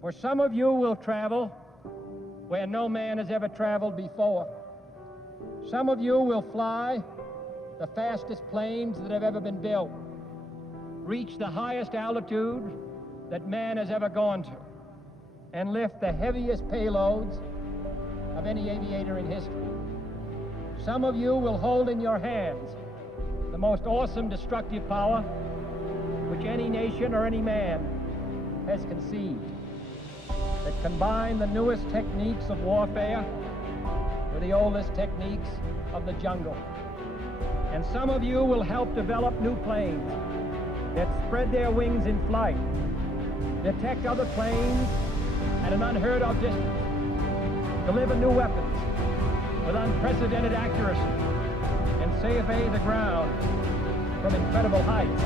For some of you will travel where no man has ever traveled before. Some of you will fly the fastest planes that have ever been built, reach the highest altitude that man has ever gone to, and lift the heaviest payloads of any aviator in history. Some of you will hold in your hands the most awesome destructive power which any nation or any man has conceived, that combine the newest techniques of warfare with the oldest techniques of the jungle. And some of you will help develop new planes that spread their wings in flight, detect other planes at an unheard of distance, deliver new weapons with unprecedented accuracy, and survey the ground from incredible heights.